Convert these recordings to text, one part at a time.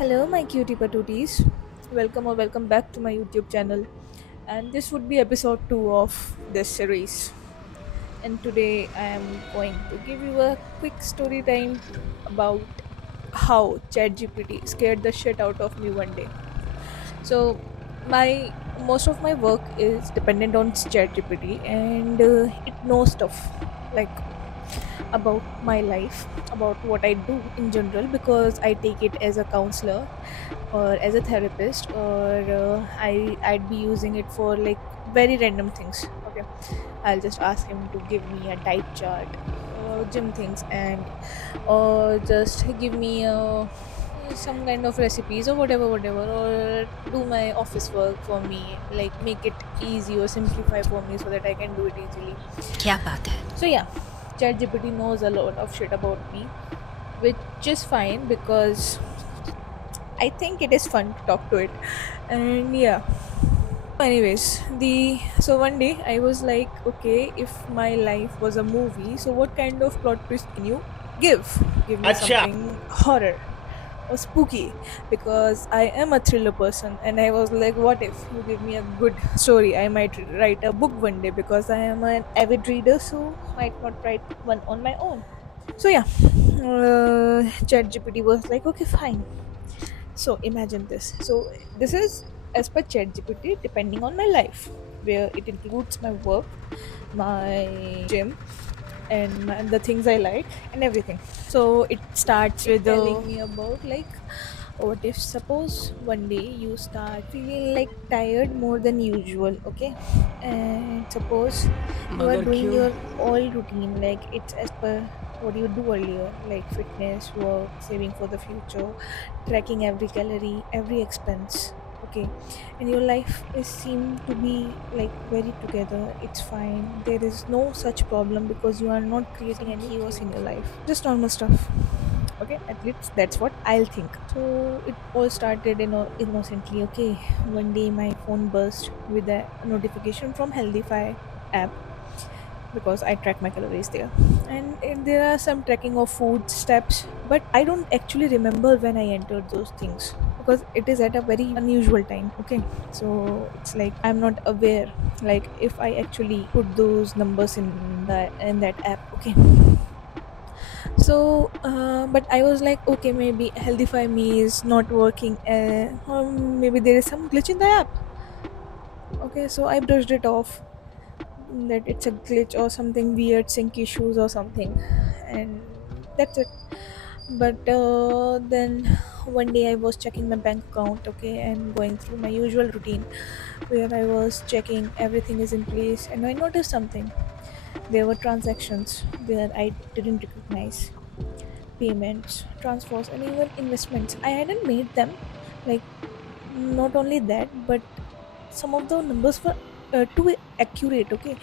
Hello, my cutie patooties. Welcome or welcome back to my YouTube channel. And this would be episode 2 of this series. And today I am going to give you a quick story time about how ChatGPT scared the shit out of me one day. So, my most of my work is dependent on ChatGPT, and it knows stuff like about my life, about what I do in general, because I take it as a counselor or as a therapist, or I'd be using it for like very random things. Okay, I'll just ask him to give me a diet chart, gym things, and or just give me some kind of recipes or whatever, or do my office work for me, like make it easy or simplify for me so that I can do it easily. क्या बात है? So yeah, ChatGPT knows a lot of shit about me, which is fine because I think it is fun to talk to it. And yeah. Anyways, the so one day I was like, okay, if my life was a movie, so what kind of plot twist can you give? Give me अच्छा something horror or spooky, because I am a thriller person, and I was like, what if you give me a good story? I might write a book one day because I am an avid reader, so might not write one on my own. So yeah, ChatGPT was like, okay, fine. So imagine this. So this is as per ChatGPT, depending on my life, where it includes my work, my gym, and the things I like and everything. So it starts with telling me about like, what if suppose one day you start feeling like tired more than usual, okay, and suppose you are मगर doing क्यों? your all routine like it's as per what you do earlier, like fitness, work, saving for the future, tracking every calorie, every expense, okay, and your life is seem to be like very together, it's fine, there is no such problem because you are not creating any chaos in your life, just normal stuff. Okay, at least that's what I'll think. So it all started innocently. Okay, one day my phone burst with a notification from Healthify app, because I track my calories there. And there are some tracking of food steps, but I don't actually remember when I entered those things because it is at a very unusual time. Okay, so it's like I'm not aware, like if I actually put those numbers in that app. Okay, so but I was like, okay, maybe Healthify me is not working, or maybe there is some glitch in the app. Okay, so I brushed it off, that it's a glitch or something weird, sync issues or something, and that's it. But then one day I was checking my bank account, okay, and going through my usual routine where I was checking everything is in place, and I noticed something. There were transactions where I didn't recognize, payments, transfers, and even investments. I hadn't made them. Like, not only that, but some of the numbers were too accurate, okay?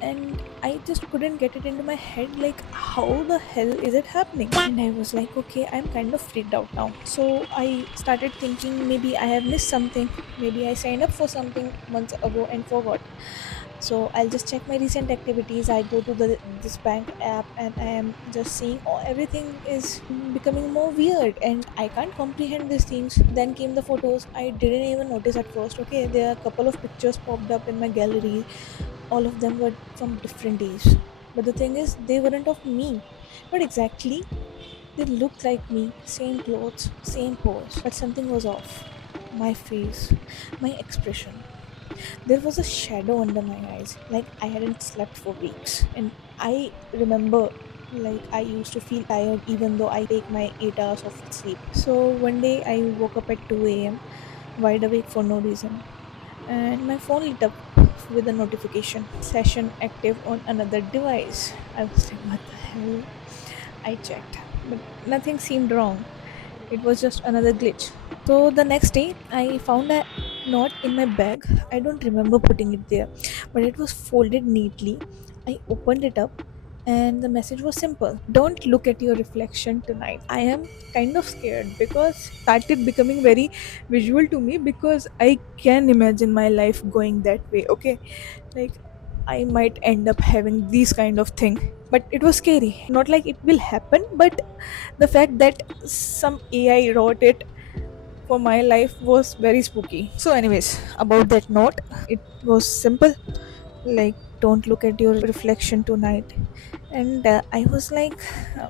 And I just couldn't get it into my head, like, how the hell is it happening? And I was like, okay, I'm kind of freaked out now. So I started thinking maybe I have missed something. Maybe I signed up for something months ago and forgot. So I'll just check my recent activities. I go to the this bank app, and I am just seeing, oh, everything is becoming more weird and I can't comprehend these things. Then came the photos. I didn't even notice at first. Okay, there are a couple of pictures popped up in my gallery. All of them were from different days. But the thing is, they weren't of me. Not exactly. They looked like me, same clothes, same pose, but something was off. My face, my expression. There was a shadow under my eyes, like I hadn't slept for weeks. And I remember, like, I used to feel tired even though I take my 8 hours of sleep. So one day I woke up at 2 a.m., wide awake for no reason, and my phone lit up with a notification, session active on another device. I was like, what the hell? I checked, but nothing seemed wrong. It was just another glitch. So the next day, I found a note in my bag. I don't remember putting it there, but it was folded neatly. I opened it up, and the message was simple: don't look at your reflection tonight. I am kind of scared because started becoming very visual to me, because I can imagine my life going that way. Okay, like I might end up having these kind of thing. But it was scary, not like it will happen, but the fact that some AI wrote it, for my life was very spooky. So, anyways, about that note, it was simple, like, don't look at your reflection tonight. And I was like,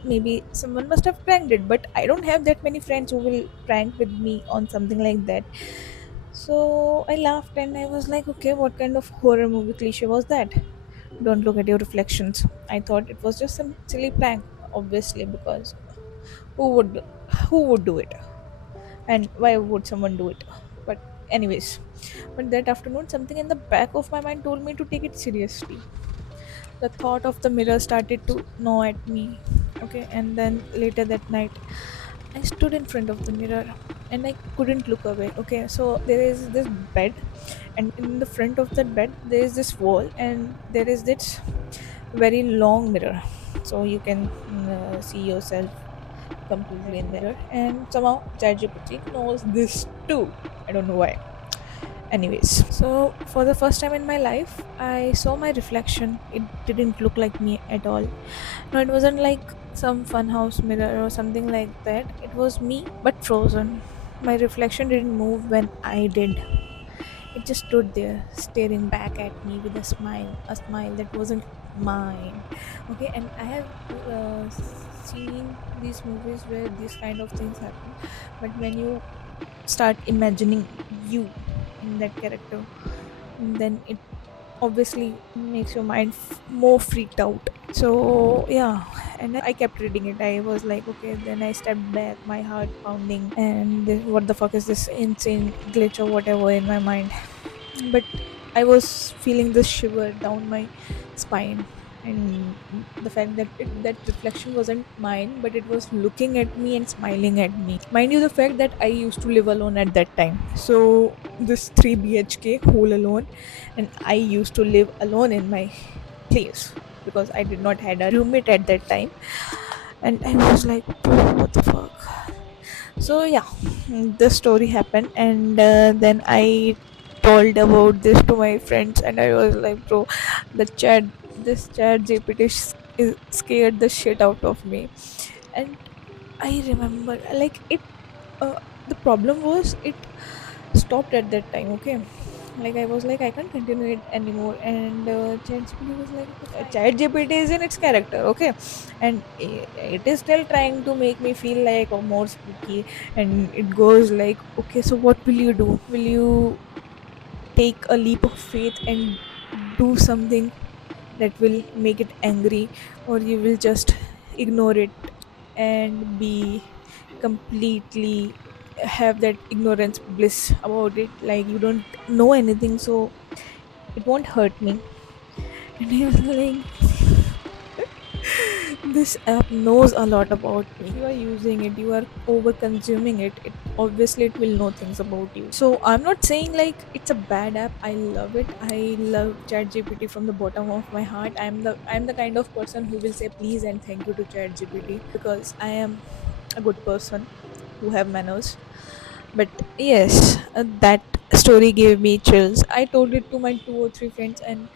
maybe someone must have pranked it, but I don't have that many friends who will prank with me on something like that. So I laughed and I was like, okay, what kind of horror movie cliche was that? Don't look at your reflections. I thought it was just some silly prank, obviously, because who would who would do it? And why would someone do it? But anyways, but that afternoon something in the back of my mind told me to take it seriously. The thought of the mirror started to gnaw at me. Okay, and then later that night I stood in front of the mirror and I couldn't look away. Okay, so there is this bed, and in the front of that bed there is this wall, and there is this very long mirror, so you can see yourself completely in there. And somehow ChatGPT knows this too. I don't know why. Anyways, so for the first time in my life, I saw my reflection. It didn't look like me at all. No, it wasn't like some funhouse mirror or something like that. It was me, but frozen. My reflection didn't move when I did. It just stood there, staring back at me with a smile that wasn't mine. Okay, and I have seen these movies where these kind of things happen, but when you start imagining you in that character, then it obviously makes your mind more freaked out. So yeah, and I kept reading it. I was like, okay, then I stepped back, my heart pounding, and what the fuck is this insane glitch or whatever in my mind. But I was feeling this shiver down my spine, and the fact that that reflection wasn't mine, but it was looking at me and smiling at me. Mind you, the fact that I used to live alone at that time. So this 3 BHK whole alone, and I used to live alone in my place because I did not had a roommate at that time, and I was like, "Bro, what the fuck?" So yeah, this story happened, and then I told about this to my friends, and I was like, bro, this chat GPT scared the shit out of me. And I remember, like, it uh, the problem was it stopped at that time. Okay, like I was like, I can't continue it anymore, and ChatGPT was like, ChatGPT is in its character. Okay, and it is still trying to make me feel like more spooky, and it goes like, okay, so what will you do? Will you take a leap of faith and do something that will make it angry, or you will just ignore it and be completely have that ignorance bliss about it, like you don't know anything, so it won't hurt me. And he was like, this app knows a lot about me. If you are using it, you are over consuming it, obviously it will know things about you. So I'm not saying like it's a bad app. I love it. I love ChatGPT from the bottom of my heart. I'm the kind of person who will say please and thank you to ChatGPT, because I am a good person who have manners. But yes, that story gave me chills. I told it to my two or three friends, and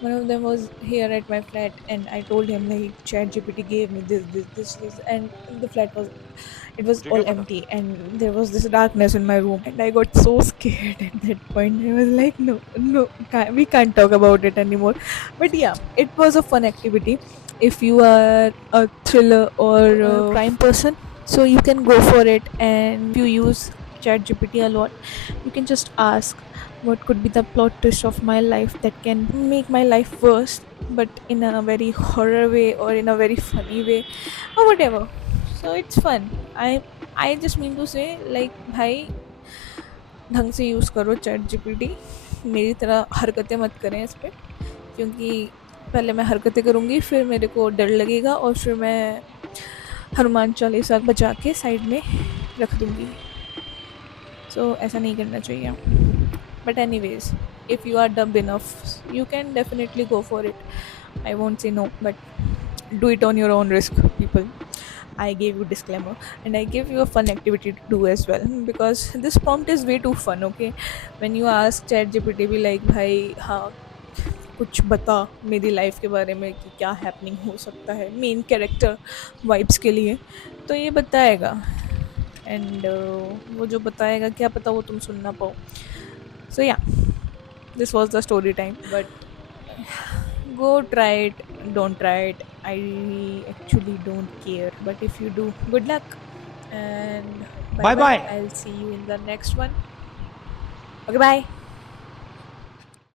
one of them was here at my flat, and I told him like ChatGPT gave me this, and the flat was, it was मुझे all क्या पता. empty, and there was this darkness in my room, and I got so scared at that point. I was like, no, no, we can't talk about it anymore. But yeah, it was a fun activity. If you are a thriller or a crime person, so you can go for it. And if you use ChatGPT a lot, you can just ask what could be the plot twist of my life that can make my life worse, but in a very horror way or in a very funny way or whatever. So it's fun. I just mean to say, like, भाई ढंग से use करो chat GPT, मेरी तरह हरकतें मत करें इस पे, क्योंकि पहले मैं हरकतें करूँगी, फिर मेरे को डर लगेगा, और फिर मैं हनुमान चालीसा बजा के साइड में रख दूँगी। सो ऐसा नहीं करना चाहिए। But anyways, if you are dumb enough, you can definitely go for it. I won't say no, but do it on your own risk, people. I gave you disclaimer, and I gave you a fun activity to do as well, because this prompt is way too fun. Okay, when you ask ChatGPT भी like भाई हाँ कुछ बता मेरी life के बारे में कि क्या हैपनिंग हो सकता है मेन कैरेक्टर वाइब्स के लिए, तो ये बताएगा। एंड वो जो बताएगा क्या पता वो तुम सुन ना पाओ. सो या, this was the story time. But Go try it, don't try it. I actually don't care. But if you do, good luck. And bye bye bye. bye. I'll see you in the next one. Okay, bye.